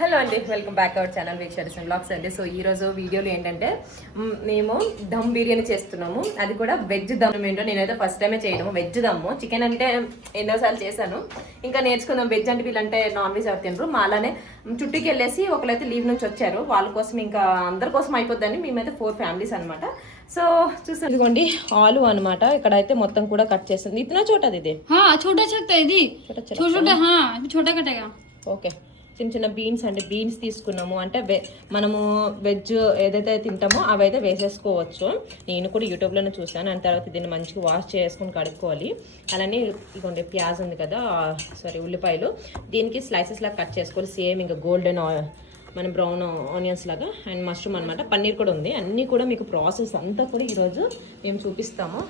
Hello అండి, welcome back our channel Veeksha blogs అండి. So ఈరోజు వీడియోలో ఏంటంటే మేము దమ్ బిర్యానీ చేస్తున్నాము. అది కూడా వెజ్ దమ్. ఏంటో నేనైతే ఫస్ట్ టైమే చేయడము వెజ్ దమ్ము. చికెన్ అంటే ఎన్నోసార్లు చేశాను, ఇంకా నేర్చుకుందాం. వెజ్ అంటే వీళ్ళంటే నాన్ వెజ్ ఎవరు తినరు. మా అలానే చుట్టుకి వెళ్ళేసి ఒకరైతే లీవ్ నుంచి వచ్చారు, వాళ్ళ కోసం ఇంకా అందరి కోసం అయిపోద్దని మేమైతే 4 ఫ్యామిలీస్ అనమాట. సో చూసాను, ఇదిగోండి ఆలు అనమాట. ఇక్కడైతే మొత్తం కూడా కట్ చేస్తుంది. ఇతనా చోటది ఇది छोटा सकता है दी छोटा छोटा हाँ छोटा कटेगा. ఓకే, చిన్న చిన్న బీన్స్ అండి. బీన్స్ తీసుకున్నాము అంటే మనము వెజ్ ఏదైతే తింటామో అవి అయితే వేసేసుకోవచ్చు. నేను కూడా యూట్యూబ్లోనే చూసాను. అండ్ తర్వాత దీన్ని మంచిగా వాష్ చేసుకుని కడుక్కోవాలి. అలానే ఇదిగోండి ప్యాజ్ ఉంది కదా, సారీ ఉల్లిపాయలు, దీనికి స్లైసెస్ లాగా కట్ చేసుకోవాలి. సేమ్ ఇంకా గోల్డెన్ మన బ్రౌన్ ఆనియన్స్ లాగా. అండ్ మష్రూమ్ అనమాట, పన్నీర్ కూడా ఉంది. అన్నీ కూడా మీకు ప్రాసెస్ అంతా కూడా ఈరోజు మేము చూపిస్తాము.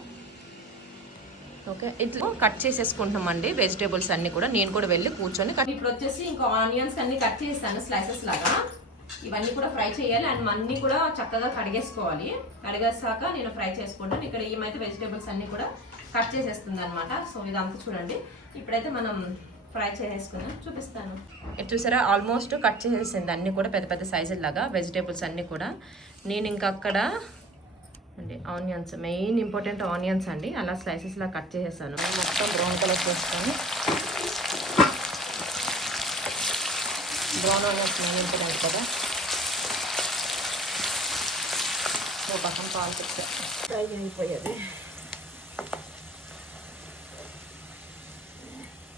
ఓకే, ఇట్లా కట్ చేసేసుకుంటామండి వెజిటేబుల్స్ అన్ని కూడా. నేను కూడా వెళ్ళి కూర్చొని ఇప్పుడు వచ్చేసి ఇంకా ఆనియన్స్ అన్ని కట్ చేస్తాను స్లైసెస్ లాగా. ఇవన్నీ కూడా ఫ్రై చేయాలి. అండ్ అన్ని కూడా చక్కగా కడిగేసుకోవాలి. కడిగేసాక నేను ఫ్రై చేసుకుంటాను. ఇక్కడ ఏమైతే వెజిటేబుల్స్ అన్ని కూడా కట్ చేసేస్తుంది అనమాట. సో ఇదంతా చూడండి. ఇప్పుడైతే మనం ఫ్రై చేసేసుకుని చూపిస్తాను. ఇది చూసారా, ఆల్మోస్ట్ కట్ చేసేసింది అన్ని కూడా పెద్ద పెద్ద సైజుల లాగా వెజిటేబుల్స్ అన్ని కూడా. నేను ఇంకా అక్కడ అండి ఆనియన్స్, మెయిన్ ఇంపార్టెంట్ ఆనియన్స్ అండి, అలా స్లైసెస్లా కట్ చేసేసాను. మొత్తం బ్రౌన్ కలర్ చేసుకొని, బ్రౌన్ ఆనియన్స్ మెయిన్ ఇంపార్టెంట్ కదా. ఓ పక్కన పాలు ఫ్రై అయిపోయేది.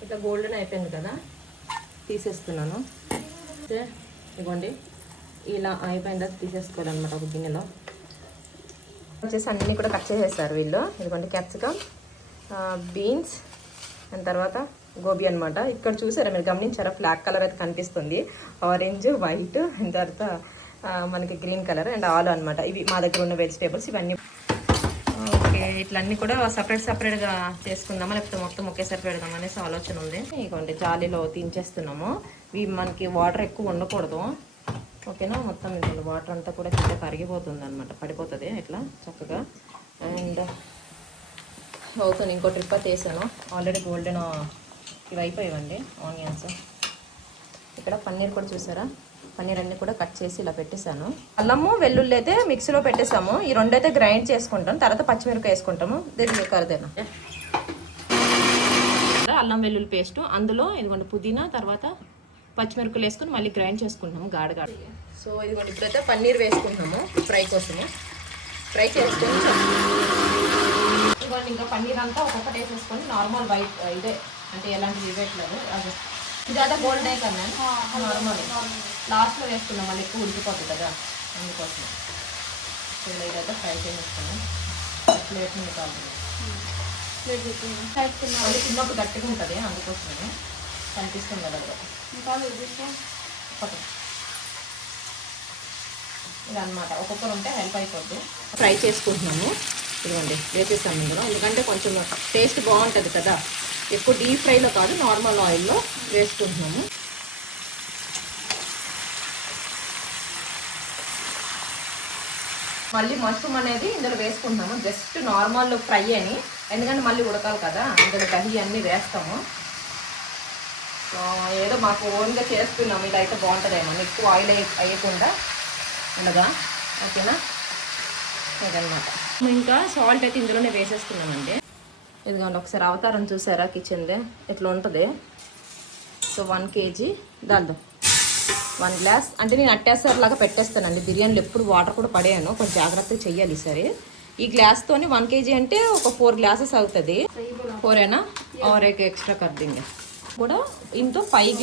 ఇట్లా గోల్డెన్ అయిపోయింది కదా, తీసేస్తున్నాను. ఇవ్వండి, ఇలా అయిపోయిందా తీసేసుకోవాలన్నమాట ఒక గిన్నెలో. వచ్చేసి అన్నీ కూడా కట్ చేసేస్తారు వీళ్ళు. ఇదిగోండి క్యాప్సికమ్, బీన్స్, అండ్ తర్వాత గోబీ అనమాట. ఇక్కడ చూసారా మీరు, గమనించారా, ఫ్లాగ్ కలర్ అయితే కనిపిస్తుంది. ఆరెంజ్, వైట్, అండ్ తర్వాత మనకి గ్రీన్ కలర్ అండ్ ఆలు అనమాట. ఇవి మా దగ్గర ఉన్న వెజిటేబుల్స్ ఇవన్నీ. ఓకే, ఇట్లన్నీ కూడా సపరేట్గా చేసుకుందామా లేకపోతే మొత్తం ఒకేసారి పెడదాం అనేసి ఆలోచన ఉంది. ఇదిగోండి జాలీలో తీంచేస్తున్నాము. ఇవి మనకి వాటర్ ఎక్కువ ఉండకూడదు, ఓకేనా. మొత్తం ఇందులో వాటర్ అంతా కూడా కింద కరిగిపోతుంది అనమాట, పడిపోతుంది ఇట్లా చక్కగా. అండ్ అవుతుంది, ఇంకో ట్రిప్ అయితే వేసాను ఆల్రెడీ. గోల్డెన్ ఇవి అయిపోయావండి ఆనియన్స్. ఇక్కడ పన్నీర్ కూడా చూసారా, పన్నీర్ అన్నీ కూడా కట్ చేసి ఇలా పెట్టేశాను. అల్లము వెల్లుల్లి అయితే మిక్సీలో పెట్టేసాము. ఈ రెండు అయితే గ్రైండ్ చేసుకుంటాం, తర్వాత పచ్చిమిరపకాయ వేసుకుంటాము. దీనికి కరదేనా అల్లం వెల్లుల్లి పేస్ట్, అందులో ఇదిగోండి పుదీనా, తర్వాత పచ్చిమిరపకాయలు వేసుకొని మళ్ళీ గ్రైండ్ చేసుకుంటాము గాడగాడ. సో ఇదిగోండి ఇప్పుడైతే పన్నీర్ వేసుకుంటాము ఫ్రై కోసము. ఫ్రై చేసుకొని ఇదిగోండి ఇంకా పన్నీర్ అంతా ఒక్కొక్కటి వేసేసుకొని నార్మల్ వైట్ ఇదే అంటే ఎలాంటి ఇవ్వట్లేదు. అది ఇదైతే గోల్డ్ అయ్యి కదా నార్మల్ లాస్ట్లో వేసుకున్నాం, మళ్ళీ ఎక్కువ ఉడికిపోతుంది కదా అందుకోసం. సో ఇదైతే ఫ్రై చేసేసుకున్నాం. ప్లేట్ మీద కావాలి, మళ్ళీ చిన్నప్పుడు గట్టిగా ఉంటుంది అందుకోసమే కనిపిస్తుంది కదా. ఇలా అనమాట, ఒక్కొక్కరు ఉంటే హెల్ప్ అయిపోద్ది. ఫ్రై చేసుకుంటున్నాము. ఇదిగోండి వేసేసాము ఇందులో, ఎందుకంటే కొంచెం టేస్ట్ బాగుంటుంది కదా. ఎక్కువ డీప్ ఫ్రైలో కాదు, నార్మల్ ఆయిల్లో వేసుకుంటున్నాము. మళ్ళీ మష్రూమ్ అనేది ఇందులో వేసుకుంటున్నాము, జస్ట్ నార్మల్ ఫ్రై అని, ఎందుకంటే మళ్ళీ ఉడకాలి కదా. ఇందులో దహి అన్నీ వేస్తాము. ఏదో మాకు ఓన్గా చేస్తున్నాము, ఇదైతే బాగుంటుందేమో ఎక్కువ ఆయిల్ వేయకుండా ఉండగా, ఓకేనా. ఇదనమాట. ఇంకా సాల్ట్ అయితే ఇందులోనే వేసేస్తున్నామండి. ఇదిగోండి ఒకసారి అవతారం చూసారా కిచెన్దే ఇట్లా ఉంటుంది. సో 1 kg దాల్దో 1 గ్లాస్ అంటే నేను అట్టేసరిలాగా పెట్టేస్తానండి. బిర్యానీలో ఎప్పుడు వాటర్ కూడా పడేయను, కొంచెం జాగ్రత్తగా చెయ్యాలి సరే. ఈ గ్లాస్తోని 1 kg అంటే ఒక 4 గ్లాసెస్ అవుతుంది. 4 और एक एक्स्ट्रा कर देंगे కూడా. ఇంతో 4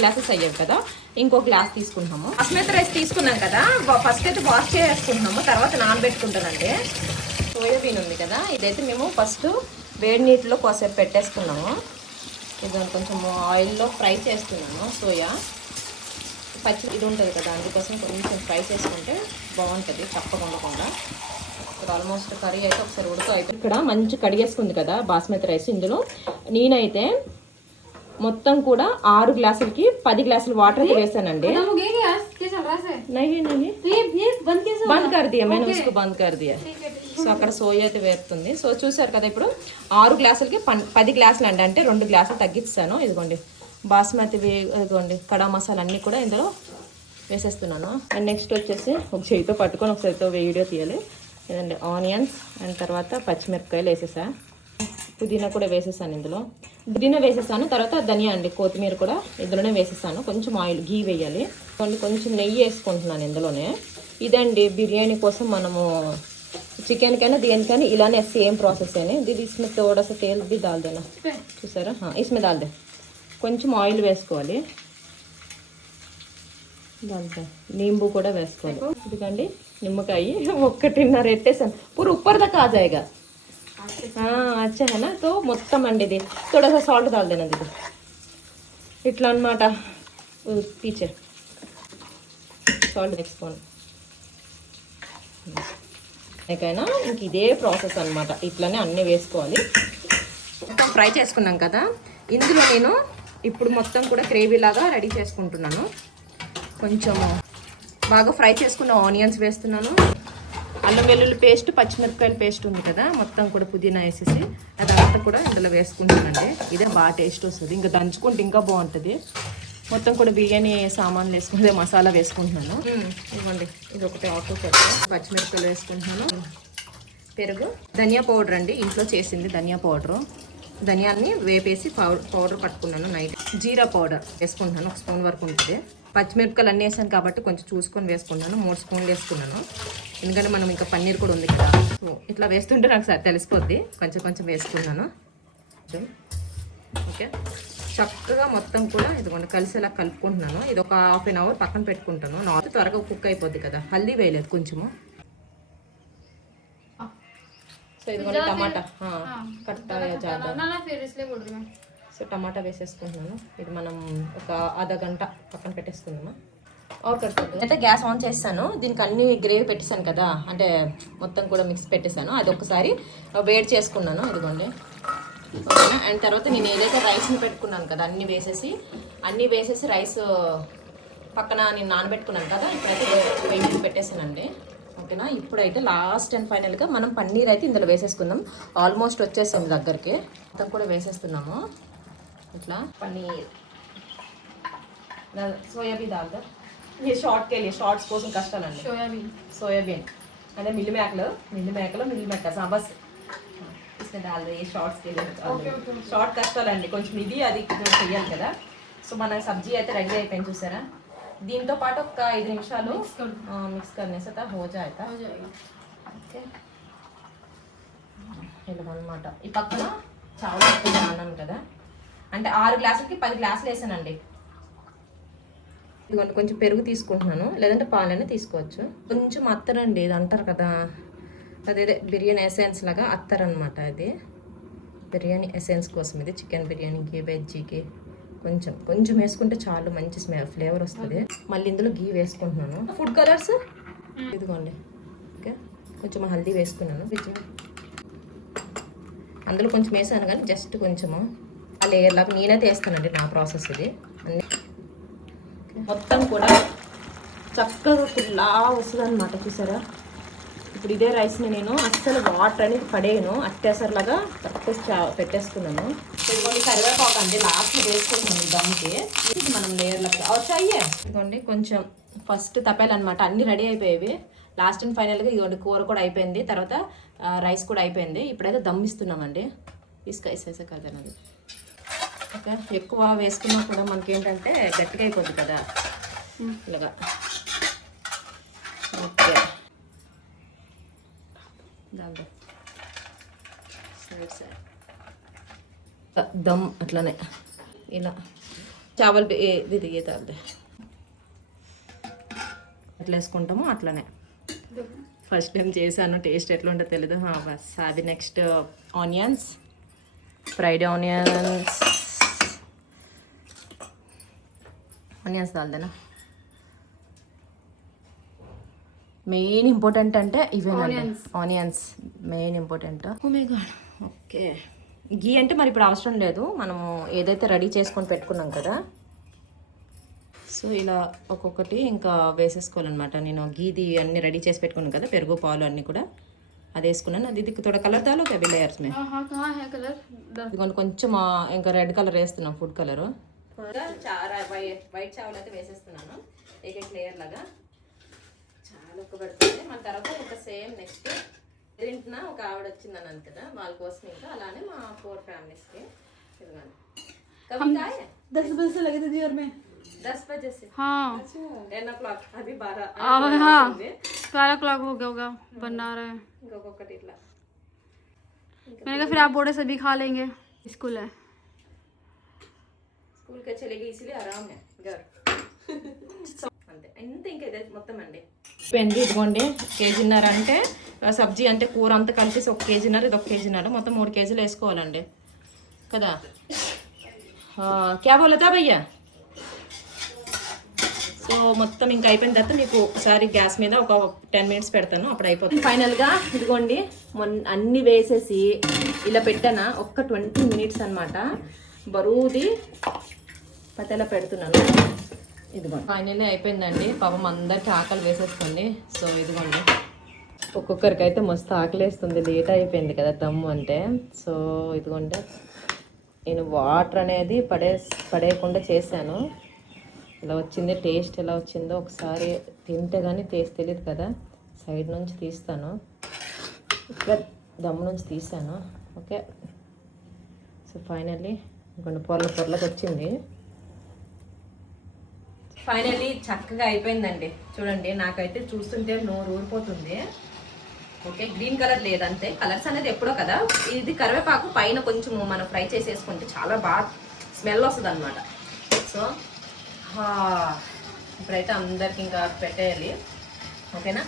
గ్లాసెస్ అయ్యాయి కదా, ఇంకో గ్లాస్ తీసుకుంటున్నాము. బాస్మతి రైస్ తీసుకున్నాం కదా, ఫస్ట్ అయితే వాష్ చేసుకుంటున్నాము, తర్వాత నానబెట్టుకుంటానండి. సోయాబీన్ ఉంది కదా, ఇదైతే మేము ఫస్ట్ వేడి నీటిలో కాసేపు పెట్టేసుకున్నాము. ఇది కొంచెం ఆయిల్లో ఫ్రై చేస్తున్నాను. సోయా పచ్చి ఇది ఉంటుంది కదా, అందుకోసం కొంచెం ఫ్రై చేసుకుంటే బాగుంటుంది తప్పకుండా. ఇప్పుడు ఆల్మోస్ట్ కర్రీ అయితే ఒకసారి ఉడక అయిపోయి ఇక్కడ మంచి కడిగేసుకుంది కదా బాస్మతి రైస్. ఇందులో నేనైతే మొత్తం కూడా 6 గ్లాసులకి 10 గ్లాసులు వాటర్ అయితే వేసానండి. బంద్ కర్ దియా, నేను उसको బంద్ కర్ దియా. సో అక్కడ సోయా అయితే వేరుతుంది. సో చూసారు కదా, ఇప్పుడు 6 గ్లాసులకి 10 గ్లాసులు అండి, అంటే 2 గ్లాసులు తగ్గిస్తాను. ఇదిగోండి బాస్మతి ఇదిగోండి కడా మసాలా అన్నీ కూడా ఇందులో వేసేస్తున్నాను. అండ్ నెక్స్ట్ వచ్చేసి ఒక చేతితో పట్టుకొని ఒక చేతితో వీడియో తీయాలి. ఏదండి ఆనియన్స్ అండ్ తర్వాత పచ్చిమిరపకాయలు వేసేసా, పుదీనా కూడా వేసేసాను ఇందులో. పుదీనా వేసేసాను, తర్వాత ధనియా అండి, కొత్తిమీర కూడా ఇందులోనే వేసేసాను. కొంచెం ఆయిల్ గీ వేయాలి, కొంచెం నెయ్యి వేసుకుంటున్నాను ఇందులోనే. ఇదండి బిర్యానీ కోసం మనము चिकन का ना देन इलाने सेम प्रोसेस है दीदी इसमें थोड़ा सा तेल भी डाल देना చూసారా इसमें डाल दे కొంచెం ఆయిల్ వేసుకోవాలి, దాంట్లో नींबू కూడా వేసుకోవాలి. ఇదిగండి నిమ్మకాయ ఒక్కటిన్నర ఎట్టేసాను, పూरा ऊपर तक आ जाएगा. अच्छा है ना. तो మొత్తం అండి ఇది थोड़ा सा साल्ट डाल देना दीदी ఇట్లా అన్నమాట. పీచే సాల్ట్ వేసుకోండి. ఎకైనా ఇంక ఇదే ప్రాసెస్ అన్నమాట, ఇట్లానే అన్నీ వేసుకోవాలి. మొత్తం ఫ్రై చేసుకున్నాం కదా, ఇందులో నేను ఇప్పుడు మొత్తం కూడా గ్రేవీ లాగా రెడీ చేసుకుంటున్నాను. కొంచెం బాగా ఫ్రై చేసుకున్న ఆనియన్స్ వేస్తున్నాను, అల్లం వెల్లుల్లి పేస్ట్, పచ్చిమిరపకాయల పేస్ట్ ఉంది కదా, మొత్తం కూడా పుదీనా వేసేసి అదంతా కూడా ఇందులో వేసుకుంటానండి. ఇదే బాగా టేస్ట్ వస్తుంది, ఇంకా దంచుకుంటే ఇంకా బాగుంటుంది. మొత్తం కూడా బిర్యానీ సామాన్లు వేసుకుంటే మసాలా వేసుకుంటున్నాను. ఇవ్వండి, ఇది ఒకటి ఆకు చెట్టు, పచ్చిమిరపకాయలు వేసుకుంటున్నాను, పెరుగు, ధనియా పౌడర్ అండి, ఇంట్లో చేసింది ధనియా పౌడరు. ధనియాన్ని వేపేసి పౌడర్ పట్టుకున్నాను నైట్. జీరా పౌడర్ వేసుకుంటున్నాను, 1 స్పూన్ వరకు ఉంటుంది. పచ్చిమిరపకాయలు అన్నీ వేసాను కాబట్టి కొంచెం చూసుకొని వేసుకున్నాను, 3 స్పూన్లు వేసుకున్నాను. ఎందుకంటే మనం ఇంకా పన్నీర్ కూడా ఉంది కదా, ఇట్లా వేస్తుంటే నాకు తెలిసిపోద్ది. కొంచెం కొంచెం వేసుకున్నాను. ఓకే, చక్కగా మొత్తం కూడా ఇదిగోండి కలిసేలా కలుపుకుంటున్నాను. ఇది ఒక హాఫ్ అన్ అవర్ పక్కన పెట్టుకుంటాను, నార్త్ త్వరగా కుక్ అయిపోద్ది కదా. హల్దీ వేయలేదు కొంచెము. సో ఇదిగోండి టమాటా సో టమాటా వేసేసుకుంటున్నాను. ఇది మనం ఒక అర్ధ గంట పక్కన పెట్టేసుకుందామా. అయితే గ్యాస్ ఆన్ చేస్తాను, దీనికి అన్ని గ్రేవీ పెట్టేశాను కదా, అంటే మొత్తం కూడా మిక్స్ పెట్టేశాను. అది ఒకసారి వేడి చేసుకున్నాను ఇదిగోండి. ఓకేనా. అండ్ తర్వాత నేను ఏదైతే రైస్ని పెట్టుకున్నాను కదా, అన్నీ వేసేసి రైస్ పక్కన నేను నానబెట్టుకున్నాను కదా, ఇప్పుడైతే వెయిట్ పెట్టేసానండి. ఓకేనా. ఇప్పుడైతే లాస్ట్ అండ్ ఫైనల్గా మనం పన్నీర్ అయితే ఇందులో వేసేసుకుందాం. ఆల్మోస్ట్ వచ్చేసింది దగ్గరికి, మొత్తం కూడా వేసేస్తున్నాము. ఇట్లా పన్నీర్ సోయాబీన్ దాల్దా ये షార్ట్కి వెళ్ళి షార్ట్స్ కోసం కష్టాలండి. సోయాబీన్ అంటే మిల్ మేకలు సాంబార్ షార్ట్ కష్టాలండి కొంచెం, ఇది అది చెయ్యాలి కదా. సో మన సబ్జీ అయితే రెడీ అయిపోయింది చూసారా. దీంతో పాటు ఒక 5 నిమిషాలు మిక్స్ కర్నేసా హో జాయితా. ఓకే, ఇలా అనమాట. ఈ పక్కన చాలా ఎక్కువ అన్నాను కదా, అంటే 6 గ్లాసులకి 10 గ్లాసులు వేసానండి. ఇదిగోండి కొంచెం పెరుగు తీసుకుంటున్నాను, లేదంటే పాలనే తీసుకోవచ్చు. కొంచెం అత్తరండి, ఇది అంటారు కదా, అదే బిర్యానీ ఎసెన్స్ లాగా అత్తరనమాట. ఇది బిర్యానీ ఎసెన్స్ కోసం, ఇది చికెన్ బిర్యానీకి వెజ్జీకి కొంచెం వేసుకుంటే చాలు, మంచి ఫ్లేవర్ వస్తుంది. మళ్ళీ ఇందులో గీ వేసుకుంటున్నాను. ఫుడ్ కలర్స్ ఇదిగోండి. ఓకే, కొంచెం హల్దీ వేసుకున్నాను, అందులో కొంచెం వేసాను కానీ జస్ట్ కొంచెము ఆ లేయర్ లాగా నేనైతే వేస్తానండి, నా ప్రాసెస్ ఇది. అన్నీ మొత్తం కూడా చక్కగా ఫుల్లా వస్తుంది అనమాట చూసారా. ఇప్పుడు ఇదే రైస్ని నేను అస్సలు వాటర్ అనేది పడేయను, అట్టేసరిలాగా పెట్టేసుకున్నాను. ఇదిగోండి కరివేపాకు అండి లాస్ట్లో వేసుకుంటున్నాను దమ్కి. ఇది మనం లేయర్లకు వచ్చాయే. ఇదిగోండి కొంచెం ఫస్ట్ తప్పాలన్నమాట, అన్నీ రెడీ అయిపోయేవి. లాస్ట్ అండ్ ఫైనల్గా ఇదిగోండి కూర కూడా అయిపోయింది, తర్వాత రైస్ కూడా అయిపోయింది. ఇప్పుడైతే దమ్ ఇస్తున్నామండి. ఇసుకేసే కదనది. ఓకే, ఎక్కువ వేసుకున్నా కూడా మనకి ఏంటంటే గట్టిగా అయిపోద్ది కదా ఇలాగా. ఓకే, దాంతో సైడ్ దమ్ అట్లనే ఇలా చావల్ ఇది తాగదే ఎట్లా వేసుకుంటామో అట్లనే. ఫస్ట్ టైం చేశాను, టేస్ట్ ఎట్లా ఉంటుందో తెలీదు. బస్ అది నెక్స్ట్ ఆనియన్స్, ఫ్రైడ్ ఆనియన్స్ దాల్దేనా. మెయిన్ ఇంపార్టెంట్ అంటే ఇవేనండి, onions main important. Okay, ghee అంటే మరి ఇప్పుడు అవసరం లేదు, మనము ఏదైతే రెడీ చేసుకొని పెట్టుకున్నాం కదా. సో ఇలా ఒక్కొక్కటి ఇంకా వేసేసుకోవాలన్నమాట. నేను గీది అన్ని రెడీ చేసి పెట్టుకున్నాను కదా, పెరుగు పాలు అన్నీ కూడా అది వేసుకున్నాను. అది ఇది తోడ కలర్ దాలో లేయర్స్ మే ఇదిగోండి కొంచెం ఇంకా రెడ్ కలర్ వేస్తున్నాం, ఫుడ్ కలరు. చాలా వైట్ చావల్ అయితే వేసేస్తున్నాను ఏకే లేయర్ లాగా. చాలా ఉక్కబడుతుంది. మన తర్వాత ఇంకా సేమ్ నెక్స్ట్ తింటున్నా ఒక ఆవిడ వచ్చిందని అంది కదా, వాళ్ళ కోసం ఇంకా అలానే మా 4 ఫ్యామిలీస్కి ఇదిగోండి. कभी का है 10 बजे से लगे थे जी घर में 10 बजे से हाँ 10 o'clock अभी 12 हाँ 12 o'clock हो गया होगा बना रहे हैं ఇంకొకటి ఇట్లా मैंने कहा फिर आप बोले सभी खा लेंगे स्कूल है स्कूल के चलेगी इसलिए आराम है घर అంతే ఇంత ఇంకా ఇదే మొత్తం అండి. పెండి ఇదిగోండి కేజీన్నర అంటే సబ్జీ అంటే కూర అంతా కలిపేసి 1 కేజీన్నర ఇది 1 కేజీన్నర మొత్తం 3 కేజీలు వేసుకోవాలండి కదా. క్యా బోలతా భయ్యా. సో మొత్తం ఇంకా అయిపోయిన తర్వాత మీకు ఒకసారి గ్యాస్ మీద ఒక 10 మినిట్స్ పెడతాను, అప్పుడు అయిపోతుంది. ఫైనల్గా ఇదిగోండి అన్నీ వేసేసి ఇలా పెట్టాను ఒక్క 20 మినిట్స్ అనమాట. బరువుది పతేలా పెడుతున్నాను. ఇదిగోండి ఫైనల్లీ అయిపోయిందండి. పాపం అందరికి ఆకలి వేసేస్తుంది. సో ఇదిగోండి ఒక్కొక్కరికి అయితే మస్తు ఆకలి వేస్తుంది, లేట్ అయిపోయింది కదా దమ్ము అంటే. సో ఇదిగోండి నేను వాటర్ అనేది పడేయకుండా చేశాను. ఇలా వచ్చింది, టేస్ట్ ఎలా వచ్చిందో ఒకసారి తింటే కానీ టేస్ట్ తెలియదు కదా. సైడ్ నుంచి తీస్తాను, ఇట్లా దమ్ము నుంచి తీసాను. ఓకే సో ఫైనల్లీ ఇంకొన్ని పొరలకు వచ్చింది. ఫైనల్లీ చక్కగా అయిపోయిందండి. చూడండి నాకైతే చూస్తుంటే నోరు ఊరిపోతుంది. ఓకే గ్రీన్ కలర్ లేదంతే, కలర్స్ అనేది ఎప్పుడో కదా. ఇది కరివేపాకు పైన కొంచెం మనం ఫ్రై చేసేసుకుంటే చాలా బాగా స్మెల్ వస్తుంది అనమాట. సో ఇప్పుడైతే అందరికి ఇంకా పెట్టేయాలి. ఓకేనా.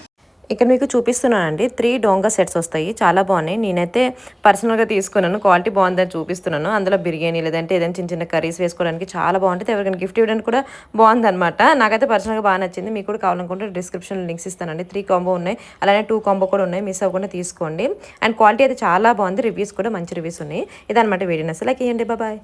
ఇక్కడ మీకు చూపిస్తున్నానండి 3 డోంగా సెట్స్ వస్తాయి, చాలా బాగున్నాయి. నేనైతే పర్సనల్గా తీసుకున్నాను, క్వాలిటీ బాగుందని చూపిస్తున్నాను. అందులో బిర్యానీ లేదంటే ఏదైనా చిన్న చిన్న కర్రీస్ వేసుకోవడానికి చాలా బాగుంటుంది. ఎవరికైనా గిఫ్ట్ ఇవ్వడానికి కూడా బాగుందన్నమాట. నాకైతే పర్సనల్గా బాగా నచ్చింది. మీకు కూడా కావాలనుకుంటే డిస్క్రిప్షన్లో లింక్స్ ఇస్తానండి. 3 కాంబో ఉన్నాయి, అలానే 2 కాంబో కూడా ఉన్నాయి, మిస్ అవ్వకుండా తీసుకోండి. అండ్ క్వాలిటీ అయితే చాలా బాగుంది, రివ్యూస్ కూడా మంచి రివ్యూస్ ఉన్నాయి. ఇదనమాట వీడియో. అసలు లైక్ చేయండి. బాయ్.